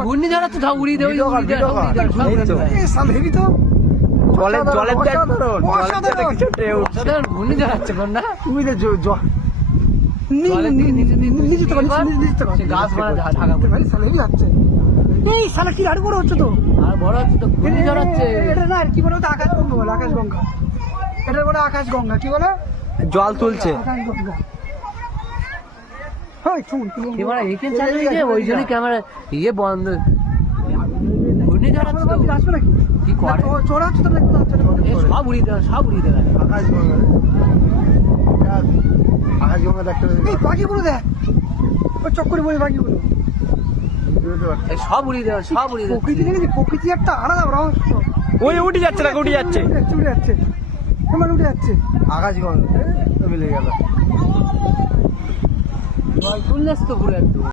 ঘূর্ণিঝড় হচ্ছে সব উড়িয়ে দেবে হেভি তো জলের ঘূর্ণিঝড় হচ্ছে না তুমি গাছ মারা ঢাকা ভাই সালে হেভি হচ্ছে এই সালা কি আরো বড় হচ্ছে তো আর বড় হচ্ছে তো ঘূর্ণিঝড় হচ্ছে এটা না কি বলে আকাশগঙ্গা বলে আকাশগঙ্গা এটা বলে আকাশগঙ্গা কি বলে জল তুলছে আকাশগঙ্গা ক্যামেরা এখানে চালিয়ে যে ওই জন্য ক্যামেরা ইয়ে বন্ধ ঘূর্ণিঝড় হচ্ছে তো আসবে নাকি কি করে চোরা হচ্ছে তো সব উড়িয়ে দেবে সব উড়িয়ে দেবে আকাশগঙ্গা দেখতে এই পাখিগুলো দেখ ওই চক্করে বলে পাখিগুলো সব উড়িয়ে দেবে সব উড়িয়ে দেবে প্রকৃতি দেখেছি প্রকৃতি একটা আলাদা রহস্য ওই উঠে যাচ্ছে না উঠে যাচ্ছে উঠে যাচ্ছে তোমার উঠে যাচ্ছে আকাশগঙ্গা মিলে গেল তুললে তো পুরো একদম